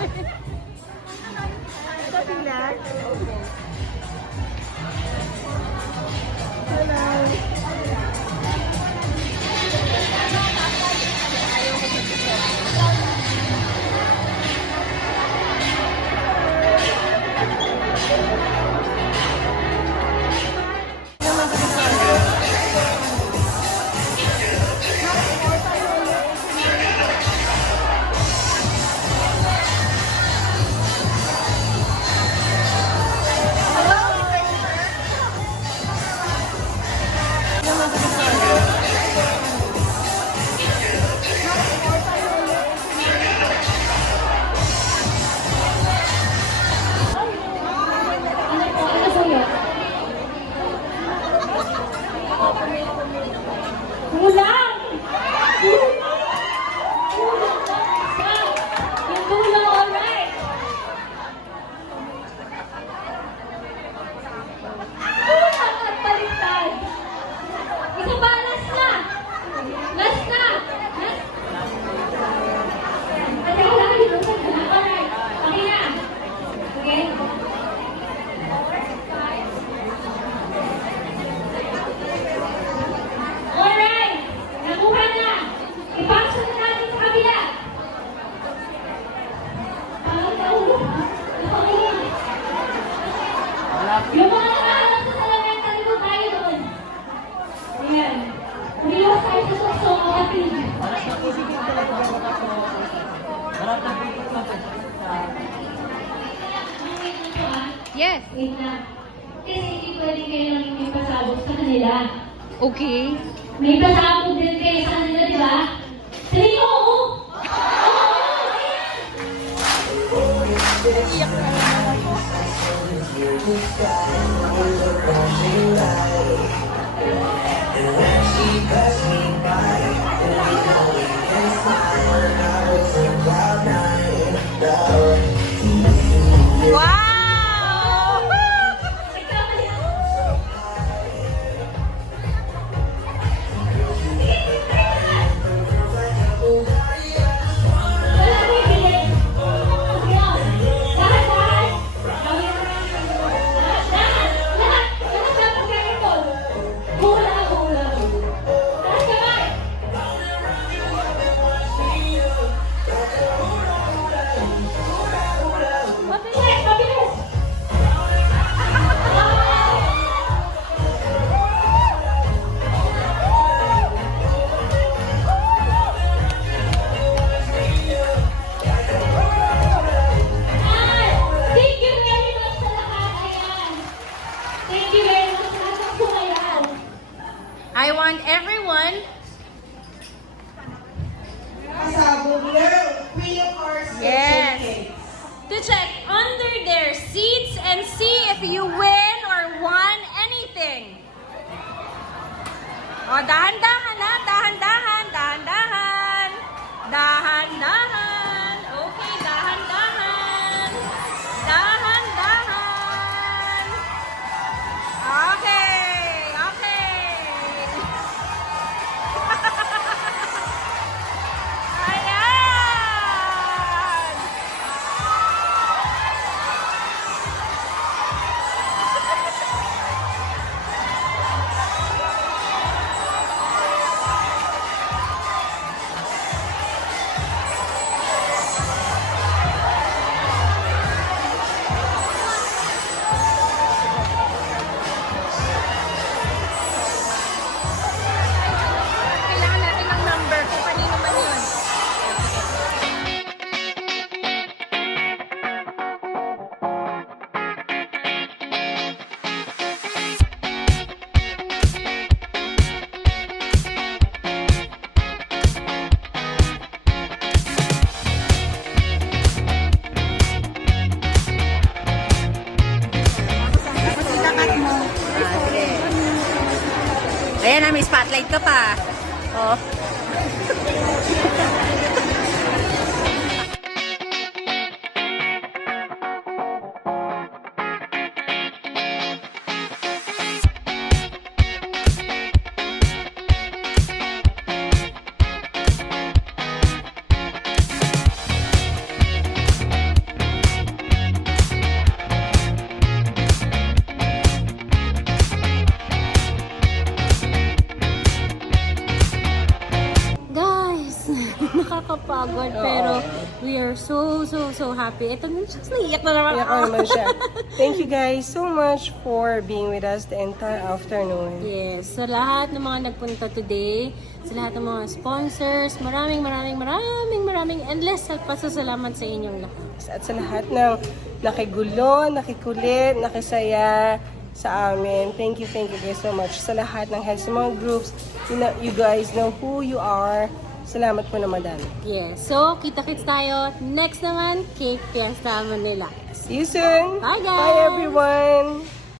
Ito sila. Hello. Yung mga nakaharap sa salamin, talikod tayo doon. Ayan. Umiwas tayo sa sokso, kapatid. Yes. Wait na. Kasi hindi pwede kayo lang may pasabog sa kanila. Okay. May pasabog din kayo sa kanila, di ba? Sabi ko, oo. Iyak na naman ako. Wow! I want everyone yes to check under their seats and see if you win or won anything. Oh, dahan-dahan na, dahan-dahan, dahan-dahan, dahan-dahan. Okay, dahan-dahan, dahan-dahan. Okay. Ayan na, may spotlight ka pa. Oh. nakakapagod. Pero we are so happy. Ito, naiyak na naman Iyak ako. naman siya. Thank you guys so much for being with us the entire afternoon. Yes, sa lahat ng mga nagpunta today, sa lahat ng mga sponsors, maraming endless pasasalamat sa inyong lahat. At sa lahat ng nakigulo, nakikulit, nakisaya sa amin. Thank you guys so much. Sa lahat ng heads ng mga groups, you guys know who you are. Salamat po na madami. Yes, so kita-kits tayo. Next naman, Cake Fiesta Manila. See you soon. Bye, guys. Bye everyone.